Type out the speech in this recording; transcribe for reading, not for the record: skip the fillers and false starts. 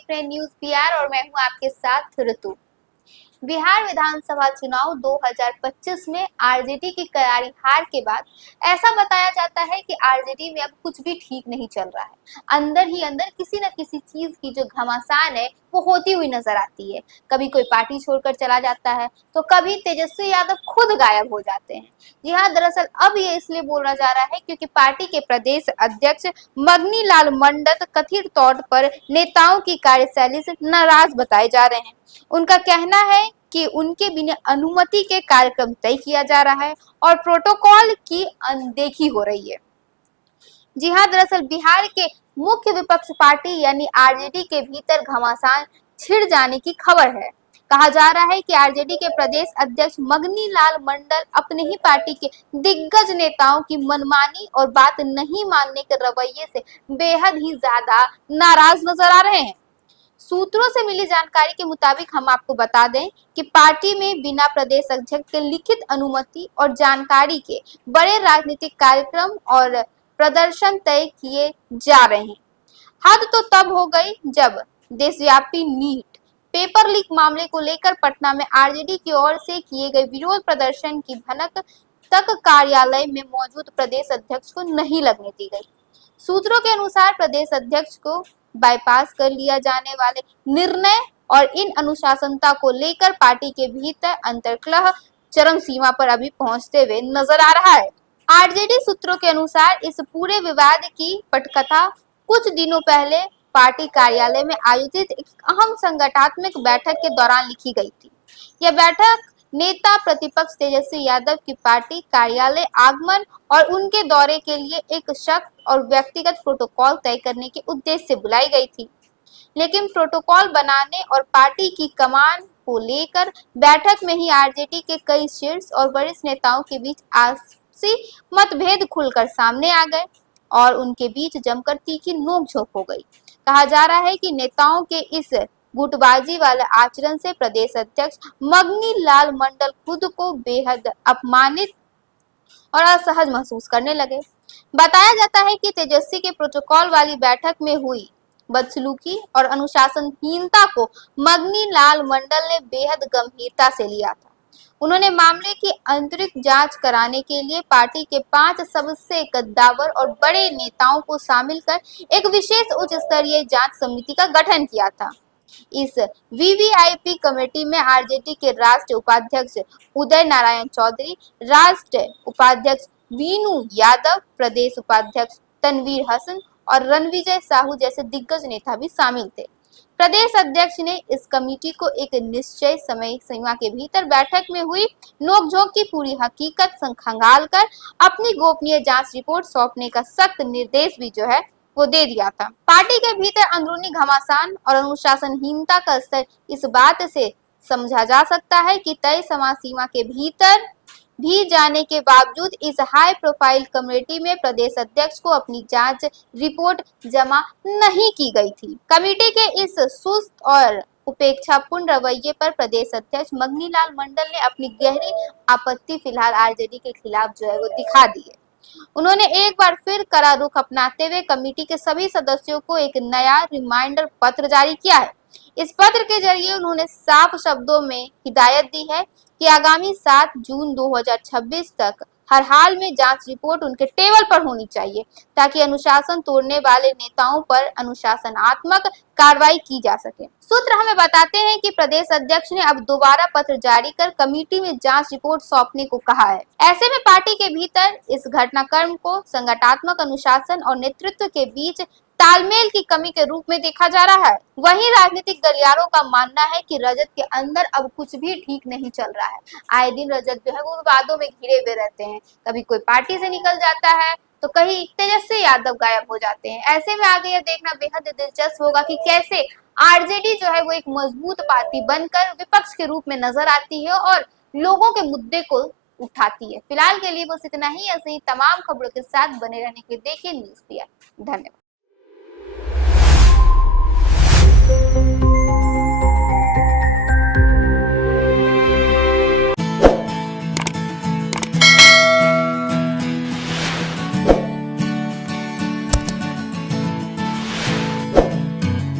देख रहे हैं न्यूज बिहार और मैं हूं आपके साथ ऋतु। बिहार विधानसभा चुनाव 2025 में आरजेडी की करारी हार के बाद ऐसा बताया जाता है कि आरजेडी में अब कुछ भी ठीक नहीं चल रहा है। अंदर ही अंदर किसी न किसी चीज की जो घमासान है वो होती हुई नजर आती है। कभी कोई पार्टी छोड़कर चला जाता है तो कभी तेजस्वी यादव खुद गायब हो जाते हैं। जी हाँ, दरअसल अब ये इसलिए बोला जा रहा है क्योंकि पार्टी के प्रदेश अध्यक्ष मगनी लाल मंडल कथित तौर पर नेताओं की कार्यशैली से नाराज बताए जा रहे हैं। उनका कहना है कि उनके बिना अनुमति के कार्यक्रम तय किया जा रहा है और प्रोटोकॉल की अनदेखी हो रही है। जी हाँ, दरअसल बिहार के मुख्य विपक्ष पार्टी यानी आरजेडी के भीतर घमासान छिड़ जाने की खबर है। कहा जा रहा है कि आरजेडी के प्रदेश अध्यक्ष मगनी लाल मंडल अपने ही पार्टी के दिग्गज नेताओं की मनमानी और बात नहीं मानने के रवैये से बेहद ही ज्यादा नाराज नजर आ रहे हैं। सूत्रों से मिली जानकारी के मुताबिक हम आपको बता दें कि पार्टी में बिना प्रदेश अध्यक्ष के लिखित अनुमति और जानकारी के बड़े राजनीतिक कार्यक्रम और प्रदर्शन तय किए जा रहे हैं। हद तो तब हो गई जब देशव्यापी नीट पेपर लीक मामले को लेकर पटना में आरजेडी की ओर से किए गए विरोध प्रदर्शन की भनक तक कार्यालय में मौजूद प्रदेश अध्यक्ष को नहीं लगने दी गई। सूत्रों के अनुसार प्रदेश अध्यक्ष को बाईपास कर लिया जाने वाले निर्णय और इन अनुशासनता को लेकर पार्टी के भीतर अंतर्कलह चरम सीमा पर अभी पहुंचते हुए नजर आ रहा है। आरजेडी सूत्रों के अनुसार इस पूरे विवाद की पटकथा कुछ दिनों पहले पार्टी कार्यालय में आयोजित एक अहम संगठनात्मक बैठक के दौरान लिखी गई थी। यह बैठक नेता प्रतिपक्ष तेजस्वी यादव की पार्टी कार्यालय आगमन और उनके दौरे के लिए एक सख्त और व्यक्तिगत प्रोटोकॉल तय करने के उद्देश्य से बुलाई गई थी। लेकिन प्रोटोकॉल बनाने और पार्टी की कमान को लेकर बैठक में ही आरजेडी के कई शीर्ष और वरिष्ठ नेताओं के बीच आपसी मतभेद खुलकर सामने आ गए और उनके बीच जमकर तीखी नोकझोंक हो गई। कहा जा रहा है कि नेताओं के इस गुटबाजी वाले आचरण से प्रदेश अध्यक्ष मगनी लाल मंडल खुद को बेहद अपमानित और असहज महसूस करने लगे। बताया जाता है कि तेजस्वी के प्रोटोकॉल वाली बैठक में हुई बदसलूकी और अनुशासनहीनता को मगनी लाल मंडल ने बेहद गंभीरता से लिया था। उन्होंने मामले की आंतरिक जांच कराने के लिए पार्टी के 5 सबसे कद्दावर और बड़े नेताओं को शामिल कर एक विशेष उच्च स्तरीय जांच समिति का गठन किया था। इस वीवीआईपी कमेटी में आरजेडी के राष्ट्रीय उपाध्यक्ष उदय नारायण चौधरी, राष्ट्रीय उपाध्यक्ष वीनू यादव, प्रदेश उपाध्यक्ष तनवीर हसन और रणविजय साहू जैसे दिग्गज नेता भी शामिल थे। प्रदेश अध्यक्ष ने इस कमेटी को एक निश्चय समय सीमा के भीतर बैठक में हुई नोकझोंक की पूरी हकीकत खंगालकर अपनी गोपनीय जांच रिपोर्ट सौंपने का सख्त निर्देश भी जो है वो दे दिया था। पार्टी के भीतर अंदरूनी घमासान और अनुशासनहीनता का स्तर इस बात से समझा जा सकता है कि तय समय सीमा के भीतर भी जाने के बावजूद इस हाई प्रोफाइल कमेटी में प्रदेश अध्यक्ष को अपनी जांच रिपोर्ट जमा नहीं की गई थी। कमेटी के इस सुस्त और उपेक्षापूर्ण रवैये पर प्रदेश अध्यक्ष मगनी लाल मंडल ने अपनी गहरी आपत्ति फिलहाल आरजेडी के खिलाफ जो है वो दिखा दी है। उन्होंने एक बार फिर कड़ा रुख अपनाते हुए कमेटी के सभी सदस्यों को एक नया रिमाइंडर पत्र जारी किया है। इस पत्र के जरिए उन्होंने साफ शब्दों में हिदायत दी है कि आगामी 7 जून 2026 तक हर हाल में जांच रिपोर्ट उनके टेबल पर होनी चाहिए ताकि अनुशासन तोड़ने वाले नेताओं पर अनुशासनात्मक कार्रवाई की जा सके। सूत्र हमें बताते हैं कि प्रदेश अध्यक्ष ने अब दोबारा पत्र जारी कर कमेटी में जांच रिपोर्ट सौंपने को कहा है। ऐसे में पार्टी के भीतर इस घटनाक्रम को संगठनात्मक अनुशासन और नेतृत्व के बीच तालमेल की कमी के रूप में देखा जा रहा है। वहीं राजनीतिक गलियारों का मानना है कि रजत के अंदर अब कुछ भी ठीक नहीं चल रहा है। आए दिन रजत जो है वो विवादों में घिरे हुए रहते हैं। कभी कोई पार्टी से निकल जाता है तो कहीं तेजस्वी यादव गायब हो जाते हैं। ऐसे में आगे यह देखना बेहद दिलचस्प होगा कि कैसे आरजेडी जो है वो एक मजबूत पार्टी बनकर विपक्ष के रूप में नजर आती है और लोगों के मुद्दे को उठाती है। फिलहाल के लिए बस इतना ही। ऐसे ही तमाम खबरों के साथ बने रहने के लिए देखिए न्यूज बिहार। धन्यवाद।